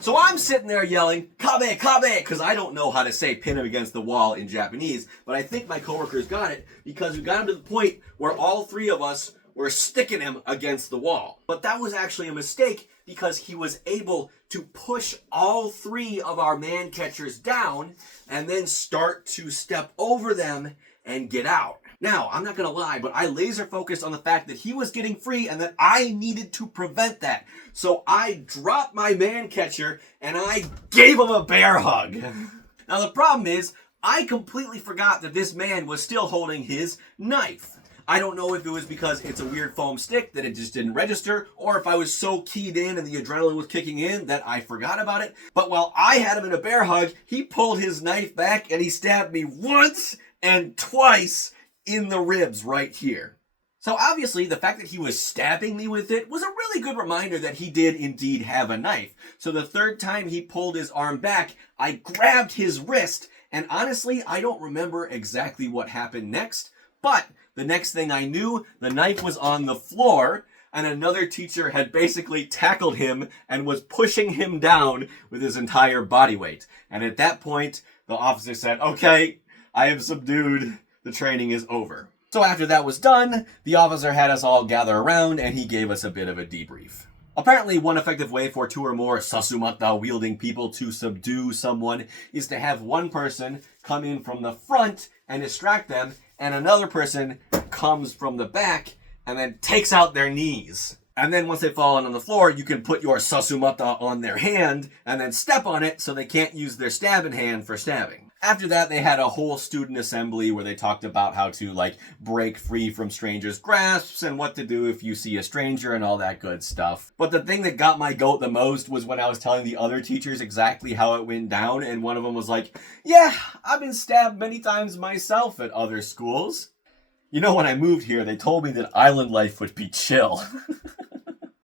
So I'm sitting there yelling, "Kabe, kabe," because I don't know how to say pin him against the wall in Japanese, but I think my coworkers got it because we got him to the point where all three of us were sticking him against the wall. But that was actually a mistake because he was able to push all three of our man catchers down and then start to step over them and get out. Now, I'm not going to lie, but I laser focused on the fact that he was getting free and that I needed to prevent that. So I dropped my man catcher and I gave him a bear hug. Now, the problem is, I completely forgot that this man was still holding his knife. I don't know if it was because it's a weird foam stick that it just didn't register, or if I was so keyed in and the adrenaline was kicking in that I forgot about it. But while I had him in a bear hug, he pulled his knife back and he stabbed me once and twice in the ribs right here. So obviously the fact that he was stabbing me with it was a really good reminder that he did indeed have a knife. So the third time he pulled his arm back, I grabbed his wrist, and honestly, I don't remember exactly what happened next, but the next thing I knew, the knife was on the floor, and another teacher had basically tackled him and was pushing him down with his entire body weight. And at that point, the officer said, "Okay, I am subdued. The training is over." So after that was done, the officer had us all gather around and he gave us a bit of a debrief. Apparently, one effective way for 2 or more Sasumata wielding people to subdue someone is to have one person come in from the front and distract them, and another person comes from the back and then takes out their knees. And then once they've fallen on the floor, you can put your Sasumata on their hand and then step on it so they can't use their stabbing hand for stabbing. After that, they had a whole student assembly where they talked about how to, break free from strangers' grasps and what to do if you see a stranger and all that good stuff. But the thing that got my goat the most was when I was telling the other teachers exactly how it went down, and one of them was like, "Yeah, I've been stabbed many times myself at other schools. You know, when I moved here, they told me that island life would be chill."